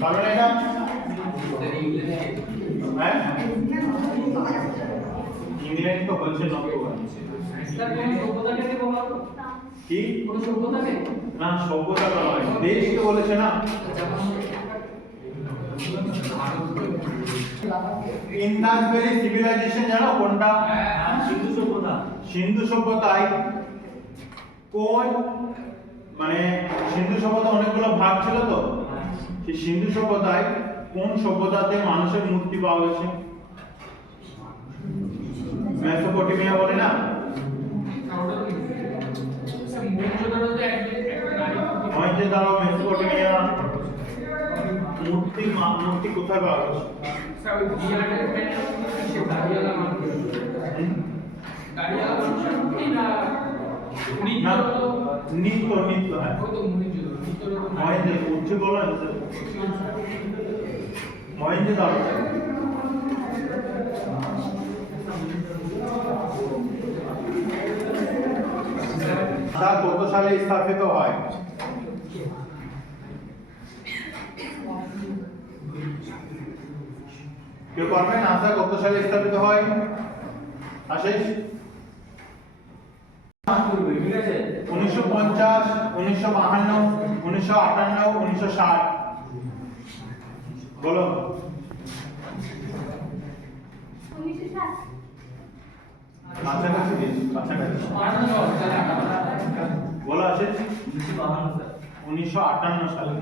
কারণ এটা হ্যাঁ? ইংল্যান্ড তো বলছে নব্বই কি? না সভ্যতা বলা হয় দেশকে বলেছে না? ইন্দাস ভ্যালি সিভিলাইজেশন জানো কোনটা? সিন্ধু সভ্যতায় কোন মানে সিন্ধু সভ্যতা অনেকগুলো ভাগ ছিল তো? সেই সিন্ধু সভ্যতায় কোন সভ্যতাতে মানুষের মূর্তি পাওয়া গেছে? মেসোপটেমিয়া বলে না? মহেঞ্জোদারো মেসোপটেমিয়া। মূর্তি মূর্তি কোথায় পাওয়া গেছে? না নিত্য নিত্য মহেঞ্জো উঠছে বলো না মহেঞ্জোদারো তা কত সালে স্থাপিত হয়। কেউ পারবেন নাসা কত সালে স্থাপিত হয়। আশিস উনিশশো পঞ্চাশ উনিশশো বাহান্ন উনিশশো আটান্ন উনিশশো ষাট। বলো। বলো আশিস। উনিশশো আটান্ন সালে